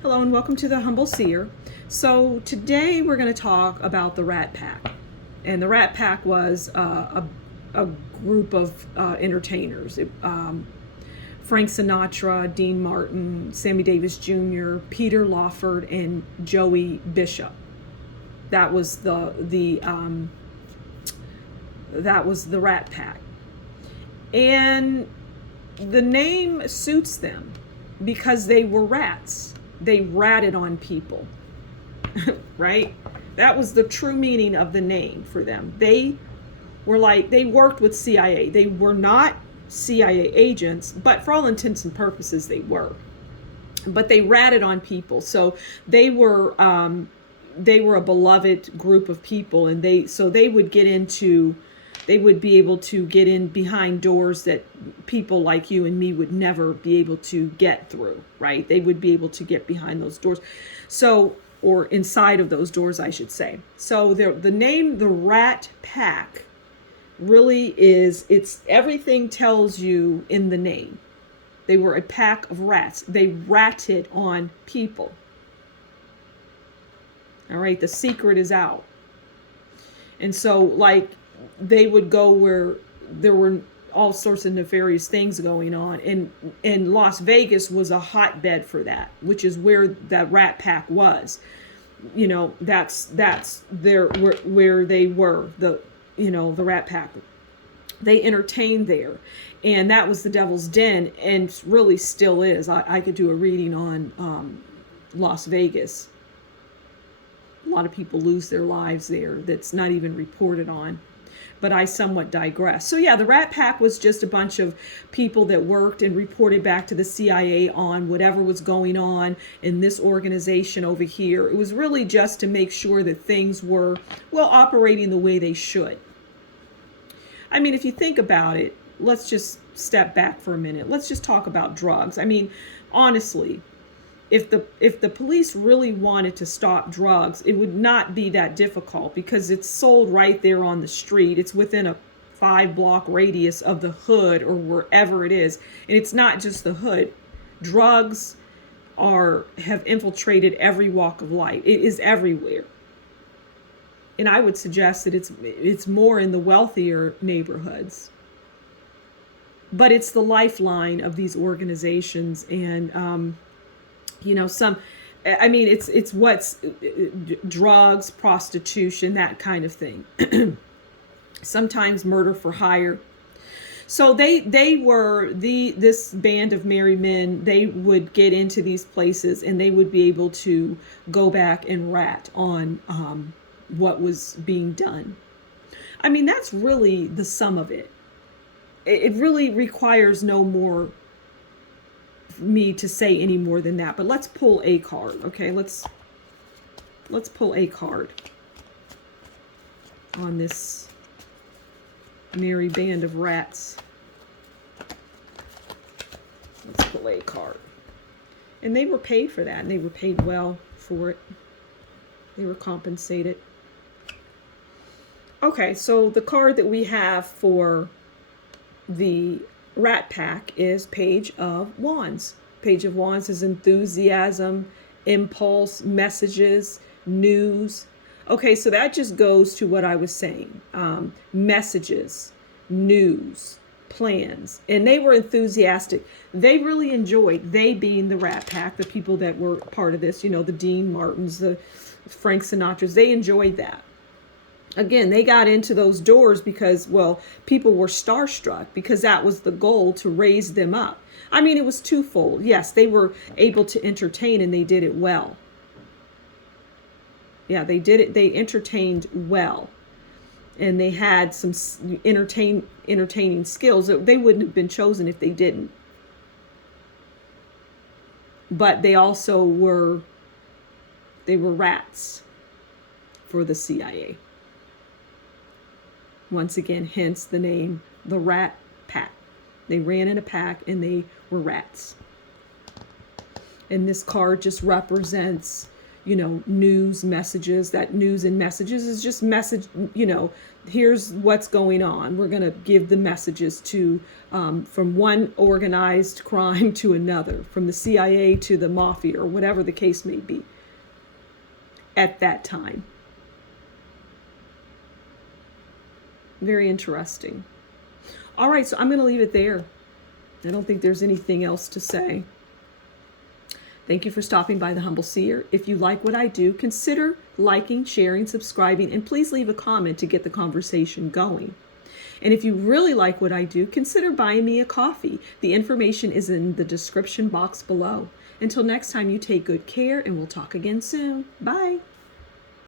Hello and welcome to the Humble Seer. So today we're going to talk about the Rat Pack. And the Rat Pack was a group of entertainers. Frank Sinatra, Dean Martin, Sammy Davis Jr., Peter Lawford, and Joey Bishop. That was the Rat Pack. And the name suits them because they were rats. They ratted on people, right? That was the true meaning of the name for them. They worked with CIA. They were not CIA agents, but for all intents and purposes, they were. But they ratted on people. So they were a beloved group of people, and they would be able to get in behind doors that people like you and me would never be able to get through, right? They would be able to get behind those doors. Or inside of those doors, I should say. So the name, the Rat Pack, really it's everything tells you in the name. They were a pack of rats. They ratted on people. All right, the secret is out. And so, they would go where there were all sorts of nefarious things going on, and Las Vegas was a hotbed for that, which is where that Rat Pack was. That's where they were, the Rat Pack. They entertained there, and that was the Devil's Den, and really still is. I could do a reading on Las Vegas. A lot of people lose their lives there that's not even reported on. But I somewhat digress. So yeah, the Rat Pack was just a bunch of people that worked and reported back to the CIA on whatever was going on in this organization over here. It was really just to make sure that things were, operating the way they should. I mean, if you think about it, let's just step back for a minute. Let's just talk about drugs. I mean, honestly, if the police really wanted to stop drugs, it would not be that difficult because it's sold right there on the street. It's within a 5-block radius of the hood or wherever it is. And it's not just the hood. Drugs have infiltrated every walk of life. It is everywhere. And I would suggest that it's more in the wealthier neighborhoods. But it's the lifeline of these organizations, and it's what's drugs, prostitution, that kind of thing. Sometimes murder for hire. So they were this band of merry men. They would get into these places and they would be able to go back and rat on what was being done. I mean, that's really the sum of it. It really requires no more me to say any more than that, but let's pull a card. Okay, let's pull a card on this merry band of rats. Let's pull a card. And they were paid for that, and they were paid well for it. They were compensated. Okay, so the card that we have for the Rat Pack is Page of Wands. Page of Wands is enthusiasm, impulse, messages, news. Okay, so that just goes to what I was saying. Messages, news, plans. And they were enthusiastic. They really enjoyed, they being the Rat Pack, the people that were part of this, the Dean Martins, the Frank Sinatras, they enjoyed that. Again, they got into those doors because, people were starstruck because that was the goal, to raise them up. I mean, it was twofold. Yes, they were able to entertain and they did it well. Yeah, they did it. They entertained well. And they had some entertaining skills that they wouldn't have been chosen if they didn't. But they also were rats for the CIA. Once again, hence the name, the Rat Pack. They ran in a pack and they were rats. And this card just represents, news messages. That news and messages is just message, here's what's going on. We're going to give the messages to from one organized crime to another, from the CIA to the mafia, or whatever the case may be at that time. Very interesting. All right, so I'm going to leave it there. I don't think there's anything else to say. Thank you for stopping by the Humble Seer. If you like what I do, consider liking, sharing, subscribing, and please leave a comment to get the conversation going. And if you really like what I do, consider buying me a coffee. The information is in the description box below. Until next time, you take good care, and we'll talk again soon. Bye.